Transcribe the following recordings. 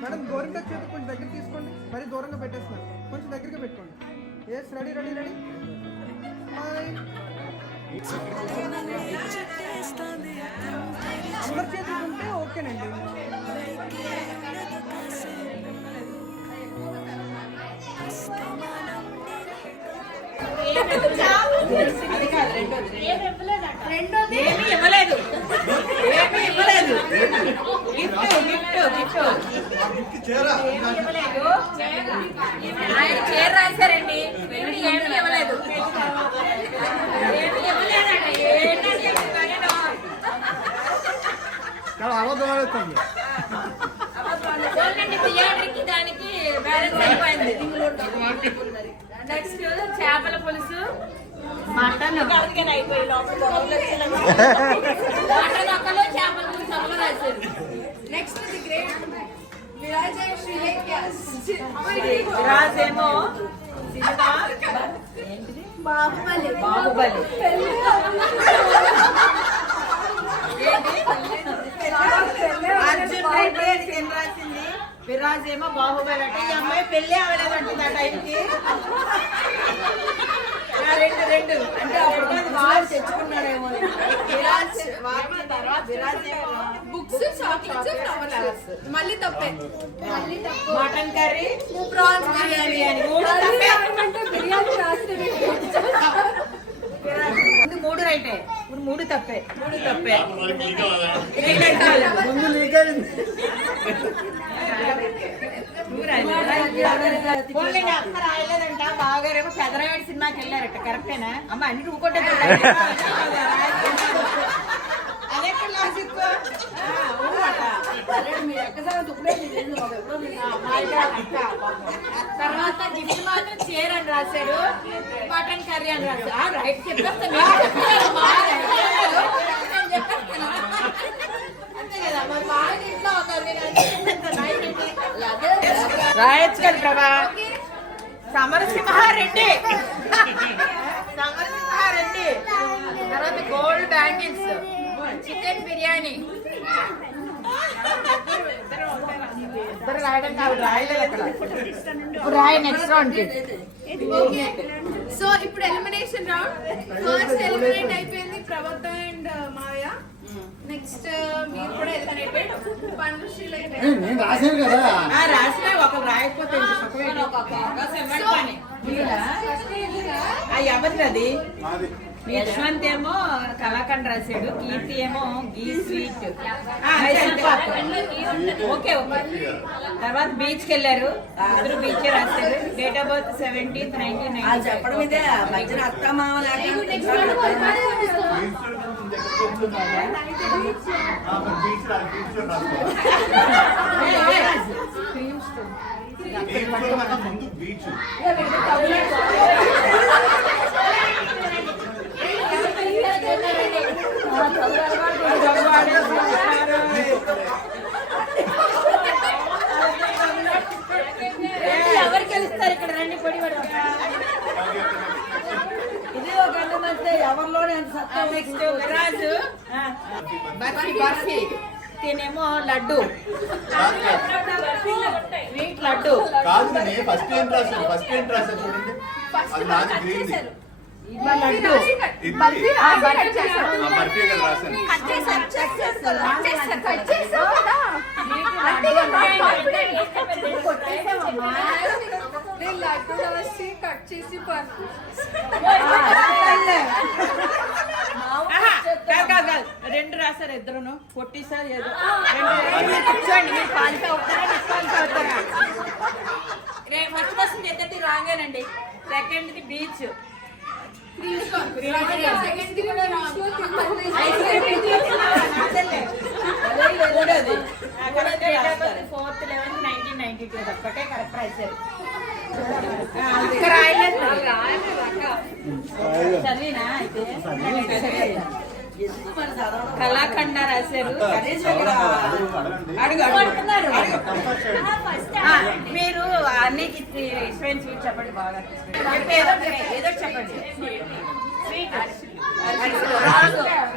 Madam గోరింట చేతి కొంచెం దగ్గర తీసుకోండి, మరి దూరంగా పెట్టేస్తున్నారు, కొంచెం దగ్గరగా పెట్టుకోండి. Yes, ready ready ready. అందరి చేతులు ఉంటే ఓకేనండి. ఆయన చీర రాశారండి, ఏమి ఇవ్వలేదు. థియేటర్కి దానికి బ్యాలెన్స్ అయిపోయింది. నెక్స్ట్ చేపల పులుసు, మటన్ అయిపోయి మటన్ ఒకళ్ళు చేపల పులుసు ఒకళ్ళు రాశారు. నెక్స్ట్ విరాజ్ ఏమో బాహుబలి. అర్జున్ రెడ్డి అని నేను రాసింది, విరాజ్ ఏమో బాహుబలి. అంటే ఈ అమ్మాయి పెళ్లి అవ్వలేదంటుంది ఆ టైంకి. రెండు అంటే అప్పుడు బాగా తెచ్చుకున్నాడేమో విరాజ్. తర్వాత విరాజ్ ఏమో బుక్స్, చాక్లెట్స్, ఫ్లవర్స్. మళ్ళీ తప్పే, మటన్ కర్రీ, ప్రాన్స్ బిర్యానీ అని బిర్యానీ రాస్తుంది. మూడు రైటే, ఇప్పుడు మూడు తప్పే. అక్క రాయలేదంట. బాగారేమో పెదరాయుడు సినిమాకి వెళ్ళారట. కరెక్టేనా అమ్మ? అన్ని నువ్వుకుంటే అదే లాజిక్. తర్వాత గిఫ్ట్ మాత్రం చీర అని రాశాడు, మటన్ కర్రీ అని రాశాడు. రైట్ చెప్పేస్తాను అంతే కదా. మరి బాగా ఇంట్లో రాయొచ్చు కదా ప్రభా. సమరసింహారెడ్డి. తర్వాత గోల్డ్ బ్యాంగిల్స్, చికెన్ బిర్యానీ. ఇద్దరు రాయడం కాదు, రాయలేదు అక్కడ. ఇప్పుడు రాయ నెక్స్ట్ రౌండ్. సో ఇప్పుడు ఎలిమినేషన్ రౌండ్. ఫస్ట్ ఎలిమినేట్ అయిపోయింది ప్రభాత అండ్ మాయ. నెక్స్ట్ మీరు కూడా ఎలిమినేట్ రాసిన ఒకరు రాయకపోతే ఎవరిది అది? యశ్వంత్ ఏమో కళాఖండ్ రాశాడు, కీర్తి ఏమో గీ స్వీట్. Okay okay. తర్వాత బీచ్ కి వెళ్ళారు, ఇద్దరు బీచ్ రాశారు. Date of birth 17/1990. చెప్పడం ఇదే మధ్యన అత్త మామ ఎవరికి వెళ్తారు ఇక్కడ? రండి పొడి ఇది ఒక అంటే ఎవరిలోనే నెక్స్ట్ విరాజు బర్ఫీ, తినేమో లడ్డు, స్వీట్ లడ్డు. ఫస్ట్ ఏం రాశారు చూడండి, అది నాది గ్రీన్ లడ్డు బర్ఫీ కదా రాశాను. లడ్డు రాసి కట్ చేసి రెండు రాశారు ఇద్దరును. కొట్టిసారు ఏదో కూర్చోండి. మీరు పాలిత అవుతారా, డిస్పాలిత అవుతారా? ఫస్ట్ పర్సన్ ఎత్తటి రాగానండి. Second beach, fourth 11/1992. ఒక్కటే కరెక్ట్ రాశారు. చదివినా అయితే కళాఖండ రాశారు. మీరు అన్ని స్వీట్ చెప్పండి. బాగా ఏదో చెప్పండి. స్వీట్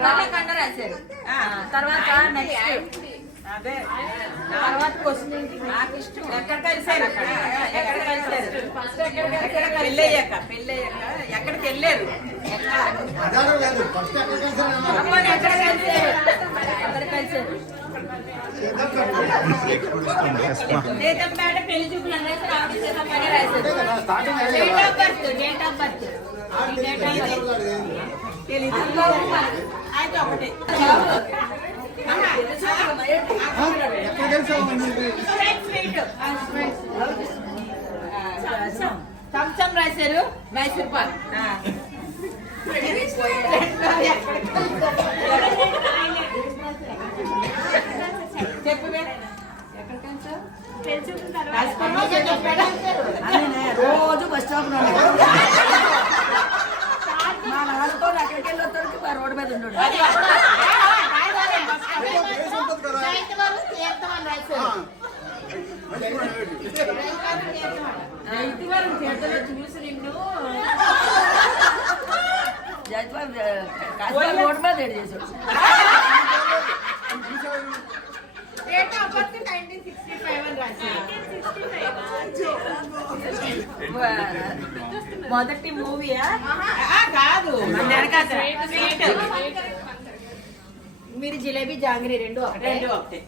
కళాఖండ రాశారు. తర్వాత నెక్స్ట్ అదే తర్వాత క్వశ్చన్ ఏంటి? నాకు ఇష్టం. ఎక్కడ కలిసారు? ఎక్కడ కలిసారు? పెళ్ళయ్యాక ఎక్కడికి వెళ్ళారు? ప్రధానం లేదు ఫస్ట్ ఎక్కడ కలిసారు అమ్మని ఎక్కడ కలిసారు? ఎక్కడ కలిసారు? సీతంపేట పెళ్లి చూపులు అనేది రావడం సీతంపేట రాశారు. డేట్ ఆఫ్ బర్త్ తెలీదు. అయితే ఒకటి ఎక్కడ కలిసావు చంచం రాశారు. మైసూర్ పాక్. చెప్పు రోజు బస్ స్టాప్ లో మా నాన్నతో అక్కడికి వెళ్ళి వస్తాడు రోడ్డు మీద ఉన్నాడు. చూసి నిన్ను రోడ్డు మీద రెడీ చేశాడు. డేట్ ఆఫ్ బర్త్ 1965 అని రాశారు. మొదటి మూవీయా? కాదు, మీరు జిలేబీ జాంగ్రీ రెండు ఒకటే.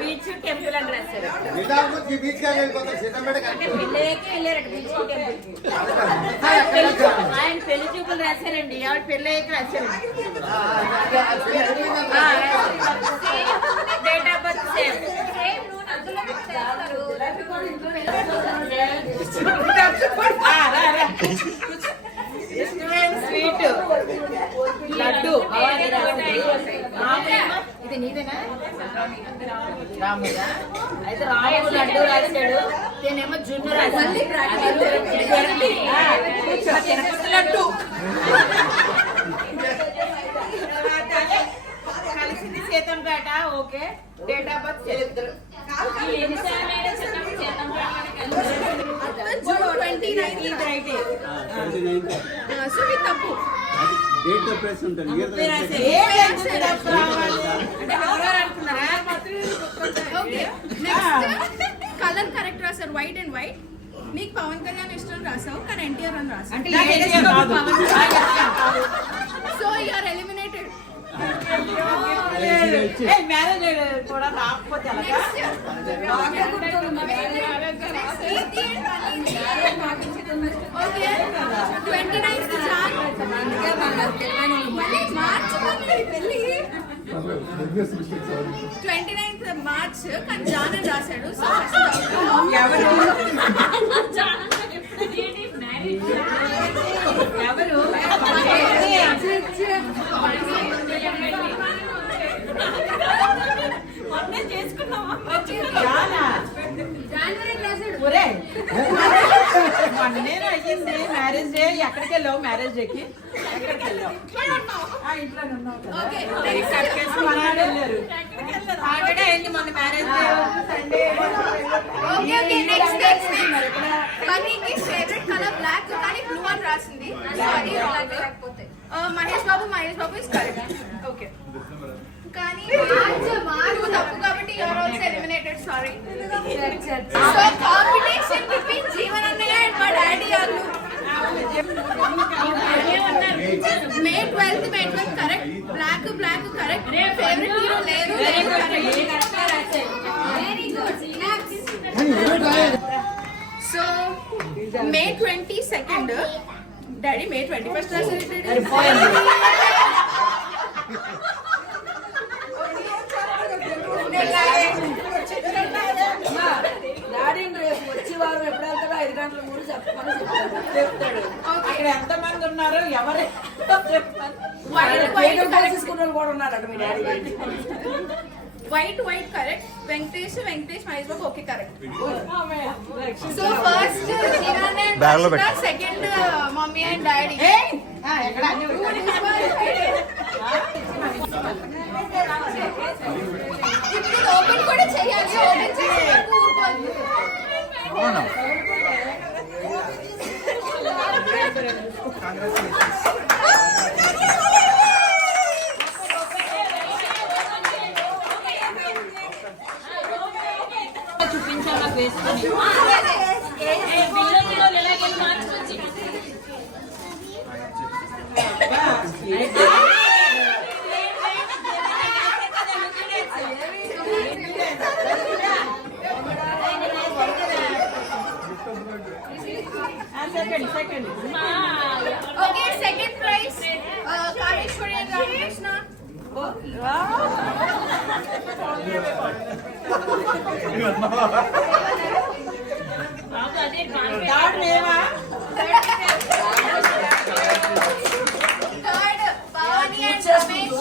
బీచ్ టెంపుల్ అని రాశారు. బీచ్ గా వెళ్ళిపోతారు సీతంపేట పెళ్ళేకే వెళ్ళారట బీచ్ టెంపుల్. ఆయన పెళ్లి చూపులు రాశారండి. ఆవిడ పెళ్ళయ్యాక రాశారండి. Date of birth same. Sweet laddu. ఇది నీదేనా? రాముడా? అయితే రాము లడ్డు రాశాడు. నేనేమో జున్ను రాశాడు. లడ్డు కలిసింది Seethampeta. Okay. Date of birth చేద్దరు. జూన్ 29 ఇది రైటే. సో ఇది తప్పు. డేట్ ఆఫ్ ప్రెస్ ఉంటుంది అంటే అనుకున్నారా? ఓకే నెక్స్ట్ కలర్ కరెక్ట్ రాశారు. White and white. నీకు పవన్ కళ్యాణ్ ఇష్టం రాసావు కానీ ఎన్టీఆర్ అని రాసావు. అంటే సో యూఆర్ ఎలిమినేటెడ్. మ్యారేజ్ కూడా రాకపోతే అలాగా. Okay 29th Jan March 29th March కానీ జాన్ అని రాశాడు. సో ఎవరు మొన్నే అయ్యింది మ్యారేజ్ డే. ఎక్కడికి వెళ్ళావు మ్యారేజ్ డేకి? ఎక్కడికి వెళ్ళావు? ఇంట్లోనే ఉన్నావు కదా. వెళ్ళారు. సాటర్డే అయింది మొన్న మ్యారేజ్ డే. సండే బన్నీకి ఫేవరెట్ కలర్ బ్లాక్ కానీ బ్లూ అని రాసింది. Sorry wrong. Mahesh Babu is correct. Okay కానీ మార్చ్ తప్పు కాబట్టి you are also eliminated. Sorry. So competition between Jeevan అన్నయ్య అండ్ మా daddy Allu. May 12th correct. Black correct. Favourite hero లేరు. Very good. So May 22nd daddy May 21st రాశారు. గంటల గురించి చెప్పమని చెప్తాడు. అక్కడ ఎంతమంది ఉన్నారు ఎవరు చెప్పాలి. పేరు తీసుకున్న వాళ్ళు కూడా ఉన్నారట మీ daddy. White correct. Venkatesh Mahesh Babu okay correct. So first second mummy and daddy. ఎక్కడ అన్ని ఇప్పుడు ఓపెన్ కూడా చేయాలి. ఓపెన్ చేసి ఊరుకోవాలి. చూపించాలా వేసుకొని second okay second prize Kameswari and Ramakrishna. Third నేమా third Bhavani and Ramesh.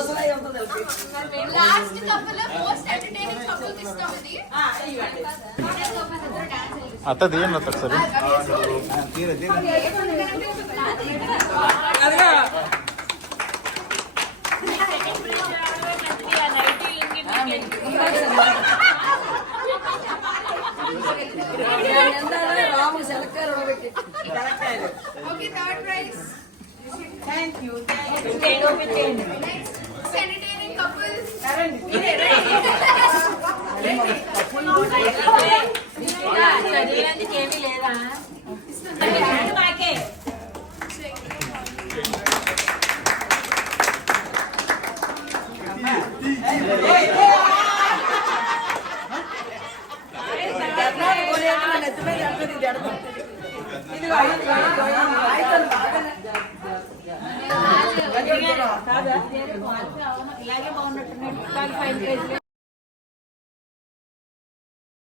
Last couple most entertaining couple ఇస్తాం ఇది. ఇవ్వండి. అత్త తీయండి అత్త సరే రాము సెలక్కారు పెట్టి okay third prize. Thank you next entertaining couple. చదివేందుకు ఏమీ లేదా మాకే ఇలాగే బాగున్నట్టు